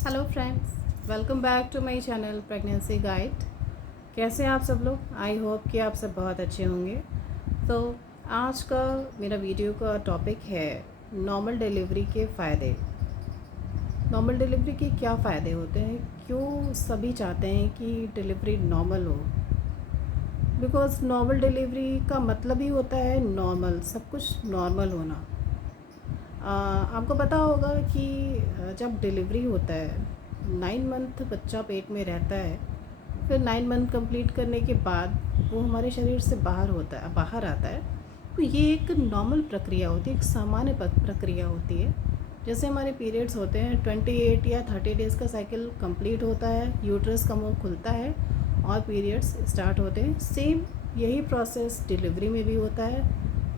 Hello friends, welcome back to my channel pregnancy guide. कैसे हैं आप सब लोग? आई होप कि आप सब बहुत अच्छे होंगे। तो आज का मेरा वीडियो का टॉपिक है नॉर्मल डिलीवरी के फ़ायदे। नॉर्मल डिलीवरी के क्या फ़ायदे होते हैं, क्यों सभी चाहते हैं कि डिलीवरी नॉर्मल हो। बिकॉज़ नॉर्मल डिलीवरी का मतलब ही होता है नॉर्मल, सब कुछ नॉर्मल होना। आपको पता होगा कि जब डिलीवरी होता है 9 मंथ बच्चा पेट में रहता है, फिर 9 मंथ कंप्लीट करने के बाद वो हमारे शरीर से बाहर आता है। तो ये एक नॉर्मल प्रक्रिया होती है, एक सामान्य प्रक्रिया होती है। जैसे हमारे पीरियड्स होते हैं 28 या 30 डेज़ का साइकिल कंप्लीट होता है, यूट्रस का मुंह खुलता है और पीरियड्स स्टार्ट होते हैं। सेम यही प्रोसेस डिलीवरी में भी होता है।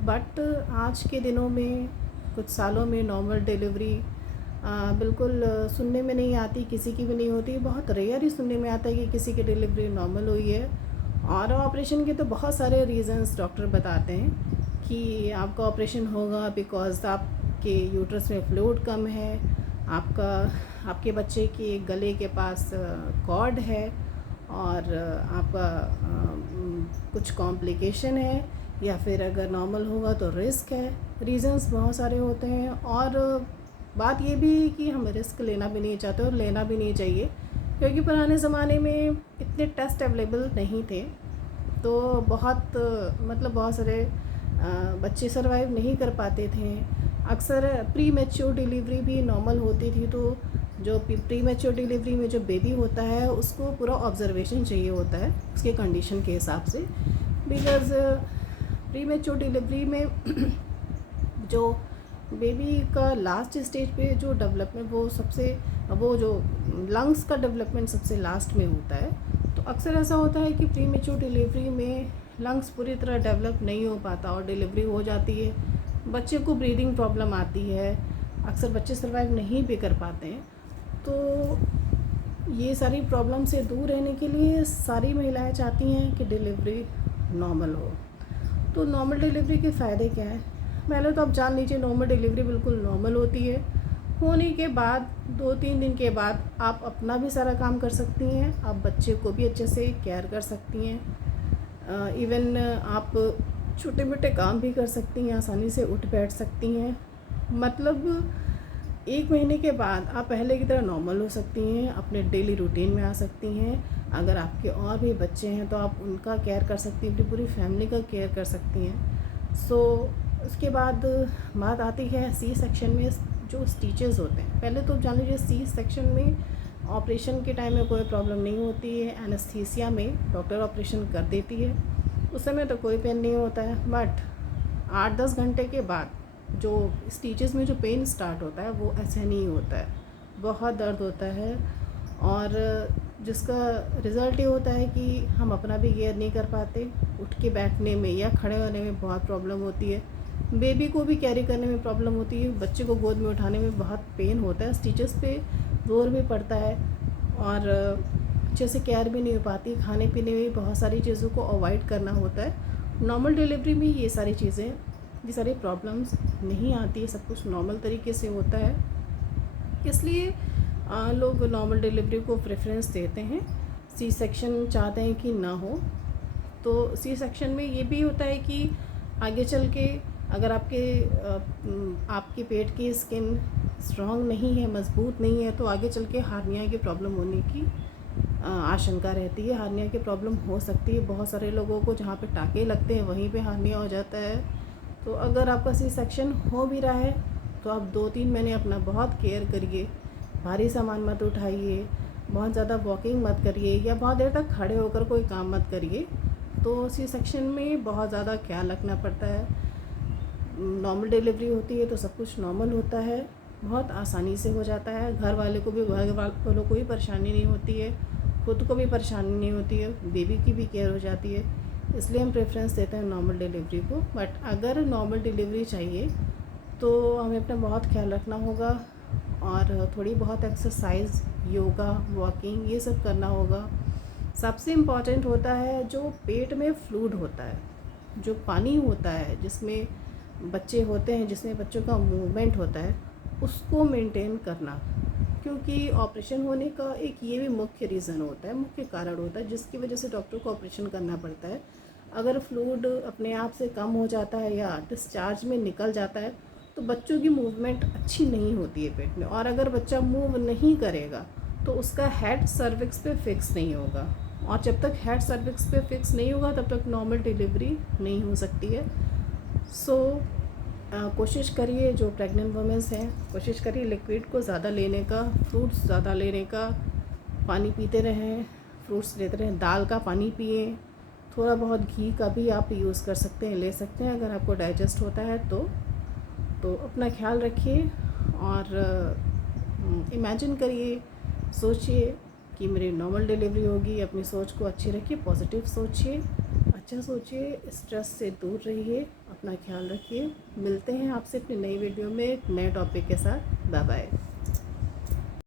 बट आज के दिनों में, कुछ सालों में नॉर्मल डिलीवरी बिल्कुल सुनने में नहीं आती, किसी की भी नहीं होती। बहुत रेयर ही सुनने में आता है कि किसी की डिलीवरी नॉर्मल हुई है। और ऑपरेशन के तो बहुत सारे रीज़न्स डॉक्टर बताते हैं कि आपका ऑपरेशन होगा बिकॉज़ आपके यूट्रस में फ्लूइड कम है, आपके बच्चे के गले के पास कॉर्ड है, और आपका कुछ कॉम्प्लिकेशन है, या फिर अगर नॉर्मल होगा तो रिस्क है। रीज़न्स बहुत सारे होते हैं। और बात ये भी है कि हम रिस्क लेना भी नहीं चाहते और लेना भी नहीं चाहिए, क्योंकि पुराने ज़माने में इतने टेस्ट अवेलेबल नहीं थे। तो बहुत सारे बच्चे सरवाइव नहीं कर पाते थे। अक्सर प्री मैच्योर डिलीवरी भी नॉर्मल होती थी। तो जो प्री मैच्योर डिलीवरी में जो बेबी होता है उसको पूरा ऑब्जर्वेशन चाहिए होता है उसके कंडीशन के हिसाब से। बिकॉज़ प्री मैच्योर डिलीवरी में जो बेबी का लास्ट स्टेज पे जो डेवलपमेंट, वो जो लंग्स का डेवलपमेंट सबसे लास्ट में होता है। तो अक्सर ऐसा होता है कि प्री मैच्योर डिलीवरी में लंग्स पूरी तरह डेवलप नहीं हो पाता और डिलीवरी हो जाती है। बच्चे को ब्रीदिंग प्रॉब्लम आती है, अक्सर बच्चे सर्वाइव नहीं भी कर पाते हैं। तो ये सारी प्रॉब्लम से दूर रहने के लिए सारी महिलाएं चाहती हैं कि डिलीवरी नॉर्मल हो। तो नॉर्मल डिलीवरी के फ़ायदे क्या हैं? पहले तो आप जान लीजिए, नॉर्मल डिलीवरी बिल्कुल नॉर्मल होती है। होने के बाद 2-3 दिन के बाद आप अपना भी सारा काम कर सकती हैं, आप बच्चे को भी अच्छे से केयर कर सकती हैं। इवन आप छोटे मोटे काम भी कर सकती हैं, आसानी से उठ बैठ सकती हैं। मतलब 1 महीने के बाद आप पहले की तरह नॉर्मल हो सकती हैं, अपने डेली रूटीन में आ सकती हैं। अगर आपके और भी बच्चे हैं तो आप उनका केयर कर सकती हैं, अपनी पूरी फैमिली का केयर कर सकती हैं। उसके बाद बात आती है सी सेक्शन में जो स्टिचेस होते हैं। पहले तो जान लीजिए, सी सेक्शन में ऑपरेशन के टाइम में कोई प्रॉब्लम नहीं होती है। एनेस्थीसिया में डॉक्टर ऑपरेशन कर देती है, उस समय तो कोई पेन नहीं होता है। बट 8-10 घंटे के बाद जो स्टिचेस में जो पेन स्टार्ट होता है वो ऐसे नहीं होता है, बहुत दर्द होता है। और जिसका रिज़ल्ट ये होता है कि हम अपना भी केयर नहीं कर पाते, उठ के बैठने में या खड़े होने में बहुत प्रॉब्लम होती है, बेबी को भी कैरी करने में प्रॉब्लम होती है, बच्चे को गोद में उठाने में बहुत पेन होता है, स्टिचेस पे जोर भी पड़ता है, और अच्छे से केयर भी नहीं हो पाती। खाने पीने में भी बहुत सारी चीज़ों को अवॉइड करना होता है। नॉर्मल डिलीवरी में ये सारी प्रॉब्लम्स नहीं आती है, सब कुछ नॉर्मल तरीके से होता है। इसलिए लोग नॉर्मल डिलीवरी को प्रेफरेंस देते हैं, सी सेक्शन चाहते हैं कि ना हो। तो सी सेक्शन में ये भी होता है कि आगे चल के अगर आपके पेट की स्किन स्ट्रॉन्ग नहीं है, मजबूत नहीं है, तो आगे चल के हार्निया की प्रॉब्लम होने की आशंका रहती है। हार्निया की प्रॉब्लम हो सकती है। बहुत सारे लोगों को जहाँ पे टाँके लगते हैं वहीं पे हार्निया हो जाता है। तो अगर आपका सी सेक्शन हो भी रहा है तो आप 2-3 महीने अपना बहुत केयर करिए, भारी सामान मत उठाइए, बहुत ज़्यादा वॉकिंग मत करिए, या बहुत देर तक खड़े होकर कोई काम मत करिए। तो सी सेक्शन में बहुत ज़्यादा ख्याल रखना पड़ता है। नॉर्मल डिलीवरी होती है तो सब कुछ नॉर्मल होता है, बहुत आसानी से हो जाता है। घर वालों को भी परेशानी नहीं होती है, खुद को भी परेशानी नहीं होती है, बेबी की भी केयर हो जाती है। इसलिए हम प्रेफरेंस देते हैं नॉर्मल डिलीवरी को। बट अगर नॉर्मल डिलीवरी चाहिए तो हमें अपना बहुत ख्याल रखना होगा, और थोड़ी बहुत एक्सरसाइज, योगा, वॉकिंग, ये सब करना होगा। सबसे इम्पॉर्टेंट होता है जो पेट में फ्लूइड होता है, जो पानी होता है जिसमें बच्चे होते हैं, जिसमें बच्चों का मूवमेंट होता है, उसको मेंटेन करना। क्योंकि ऑपरेशन होने का एक ये भी मुख्य रीज़न होता है, मुख्य कारण होता है जिसकी वजह से डॉक्टर को ऑपरेशन करना पड़ता है। अगर फ्लूइड अपने आप से कम हो जाता है या डिस्चार्ज में निकल जाता है तो बच्चों की मूवमेंट अच्छी नहीं होती है पेट में, और अगर बच्चा मूव नहीं करेगा तो उसका हेड सर्विक्स पे फिक्स नहीं होगा, और जब तक हेड सर्विक्स पे फिक्स नहीं होगा तब तक नॉर्मल डिलीवरी नहीं हो सकती है। सो कोशिश करिए, जो प्रेग्नेंट वुमेन्स हैं कोशिश करिए लिक्विड को ज़्यादा लेने का, फ्रूट्स ज़्यादा लेने का, पानी पीते रहें, फ्रूट्स लेते रहें, दाल का पानी पिए, थोड़ा बहुत घी का भी आप यूज़ कर सकते हैं, ले सकते हैं अगर आपको डाइजेस्ट होता है तो अपना ख्याल रखिए। और इमेजिन करिए, सोचिए कि मेरी नॉर्मल डिलीवरी होगी। अपनी सोच को अच्छी रखिए, पॉजिटिव सोचिए, अच्छा सोचिए, स्ट्रेस से दूर रहिए, अपना ख्याल रखिए। मिलते हैं आपसे अपनी नई वीडियो में एक नए टॉपिक के साथ। Bye bye.